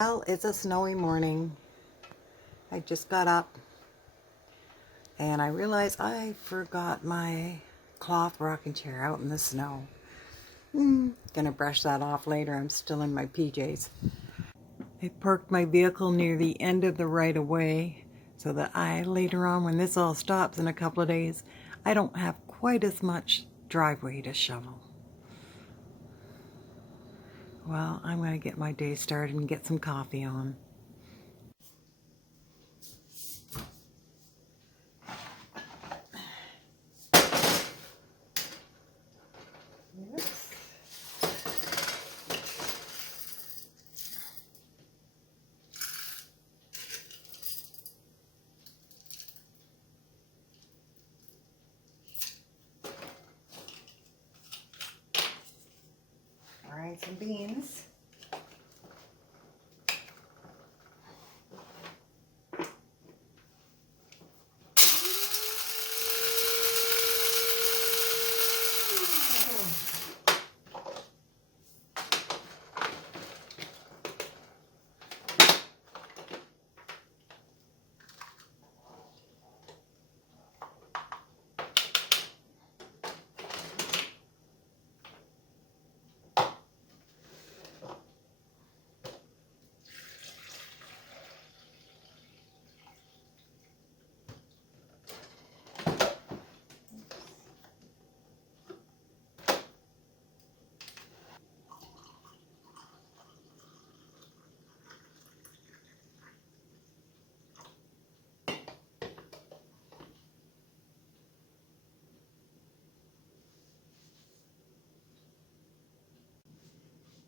Well, it's a snowy morning. I just got up and I realized I forgot my cloth rocking chair out in the snow. Gonna brush that off later. I'm still in my PJs. I parked my vehicle near the end of the right of way so that later on, when this all stops in a couple of days, I don't have quite as much driveway to shovel. Well, I'm gonna get my day started and get some coffee on. All right, some beans.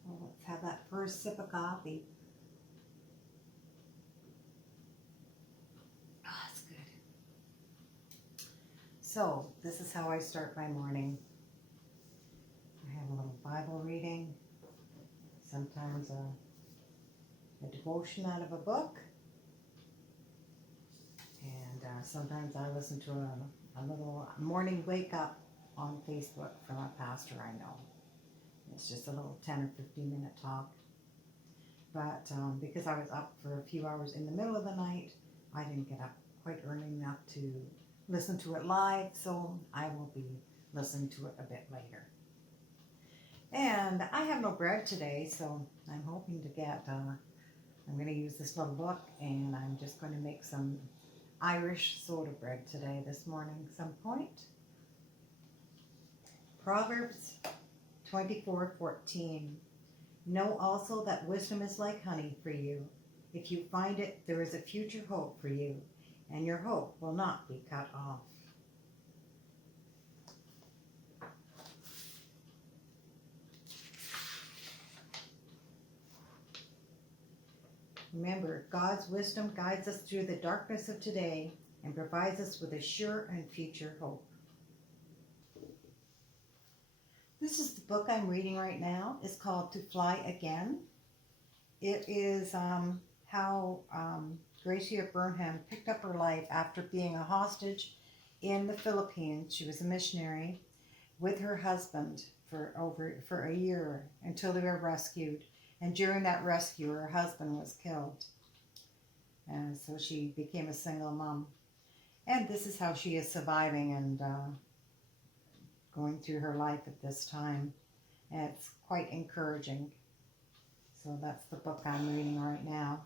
Well, let's have that first sip of coffee. Oh, that's good. So, this is how I start my morning. I have a little Bible reading, sometimes a devotion out of a book, and sometimes I listen to a little morning wake up on Facebook from a pastor I know. It's just a little 10 or 15 minute talk. But because I was up for a few hours in the middle of the night, I didn't get up quite early enough to listen to it live, so I will be listening to it a bit later. And I have no bread today, so I'm hoping to get, I'm going to use this little book, and I'm just going to make some Irish soda bread today, this morning, some point. Proverbs 24:14. Know also that wisdom is like honey for you. If you find it, there is a future hope for you, and your hope will not be cut off. Remember, God's wisdom guides us through the darkness of today and provides us with a sure and future hope. This is the book I'm reading right now. It's called To Fly Again. It is how Gracia Burnham picked up her life after being a hostage in the Philippines. She was a missionary with her husband for a year until they were rescued. And during that rescue, her husband was killed. And so she became a single mom. And this is how she is surviving and going through her life at this time. And it's quite encouraging. So that's the book I'm reading right now.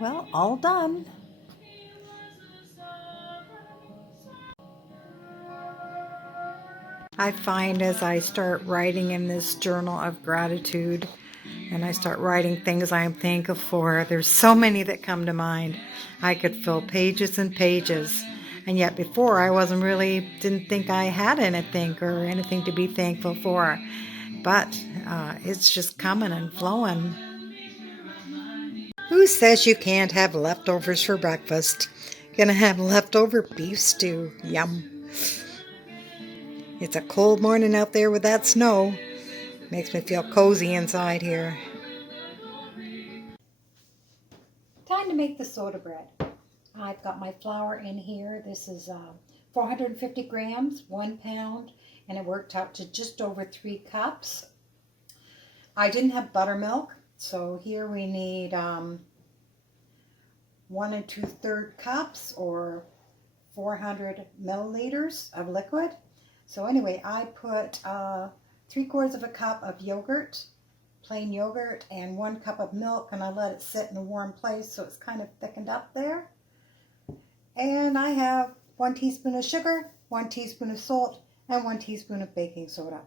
Well, all done. I find as I start writing in this journal of gratitude and I start writing things I am thankful for, there's so many that come to mind. I could fill pages and pages. And yet before I didn't think I had anything or anything to be thankful for. But it's just coming and flowing. Who says you can't have leftovers for breakfast? Gonna have leftover beef stew. Yum. It's a cold morning out there with that snow. Makes me feel cozy inside here. Time to make the soda bread. I've got my flour in here. This is 450 grams, 1 pound, and it worked out to just over 3 cups. I didn't have buttermilk, so here we need 1 2/3 cups or 400 milliliters of liquid. So anyway, I put 3/4 of a cup of yogurt, plain yogurt, and 1 cup of milk, and I let it sit in a warm place so it's kind of thickened up there. And I have 1 teaspoon of sugar, 1 teaspoon of salt, and 1 teaspoon of baking soda.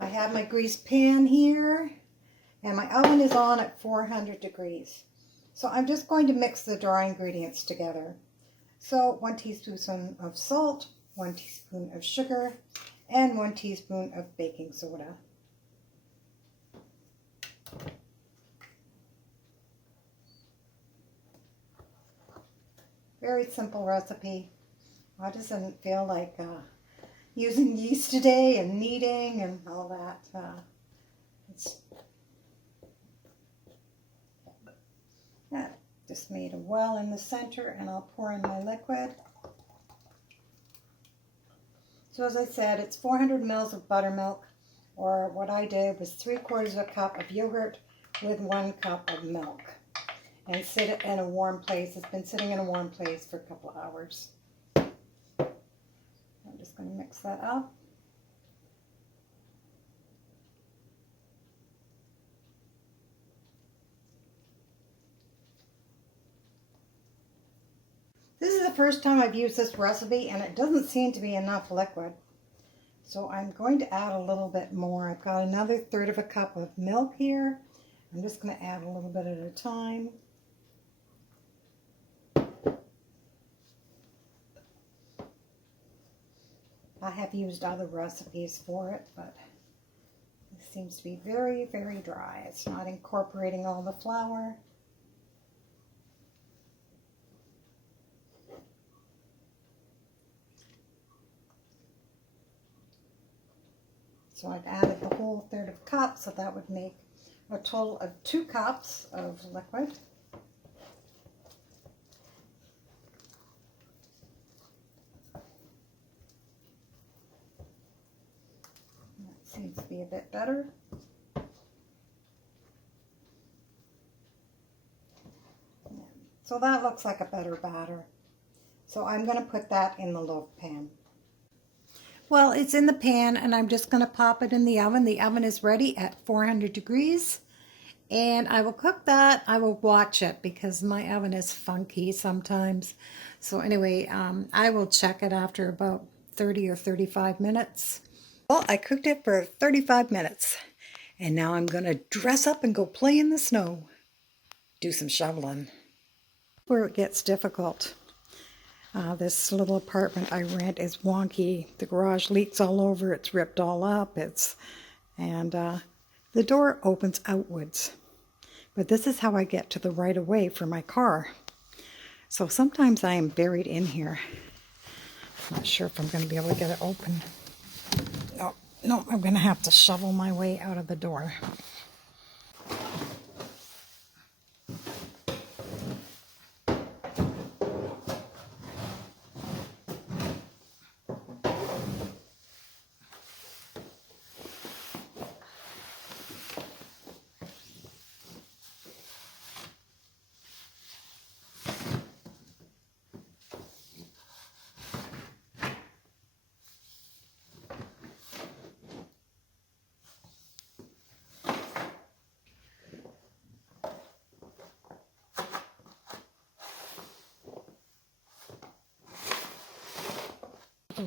I have my greased pan here, and my oven is on at 400 degrees. So I'm just going to mix the dry ingredients together. So 1 teaspoon of salt, 1 teaspoon of sugar, and 1 teaspoon of baking soda. Very simple recipe. I just didn't feel like using yeast today and kneading and all that. Just made a well in the center, and I'll pour in my liquid. So as I said, it's 400 mils of buttermilk, or what I did was 3/4 of a cup of yogurt with 1 cup of milk. And sit it in a warm place. It's been sitting in a warm place for a couple of hours. I'm just going to mix that up. This is the first time I've used this recipe, and it doesn't seem to be enough liquid. So I'm going to add a little bit more. I've got another 1/3 of a cup of milk here. I'm just going to add a little bit at a time. I have used other recipes for it, but it seems to be very, very dry. It's not incorporating all the flour. So I've added the whole 1/3 of a cup, so that would make a total of 2 cups of liquid. Seems to be a bit better. So that looks like a better batter. So I'm going to put that in the loaf pan. Well, it's in the pan, and I'm just going to pop it in the oven. The oven is ready at 400 degrees, and I will cook that. I will watch it because my oven is funky sometimes. So anyway, I will check it after about 30 or 35 minutes. Well, I cooked it for 35 minutes, and now I'm going to dress up and go play in the snow. Do some shoveling. Where it gets difficult. This little apartment I rent is wonky. The garage leaks all over. It's ripped all up. And the door opens outwards. But this is how I get to the right of way for my car. So sometimes I am buried in here. I'm not sure if I'm going to be able to get it open. No, I'm going to have to shovel my way out of the door.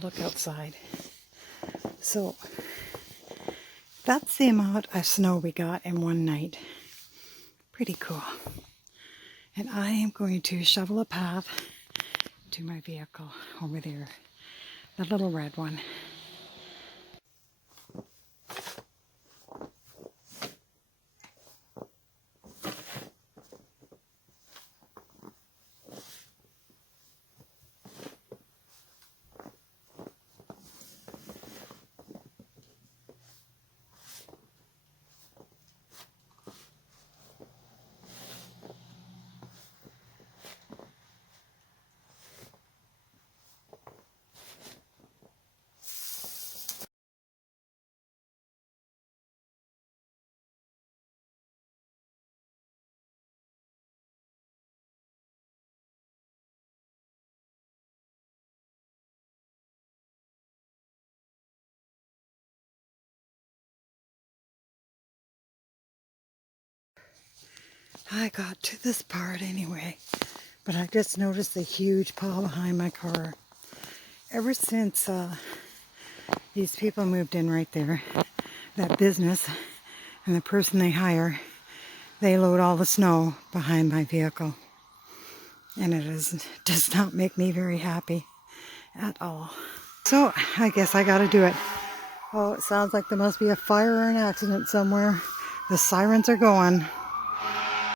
Look outside. So that's the amount of snow we got in one night. Pretty cool. And I am going to shovel a path to my vehicle over there, the little red one. I got to this part anyway, but I just noticed a huge pile behind my car. Ever since these people moved in right there, that business and the person they hire, they load all the snow behind my vehicle. And does not make me very happy at all. So I guess I gotta do it. Oh, it sounds like there must be a fire or an accident somewhere. The sirens are going.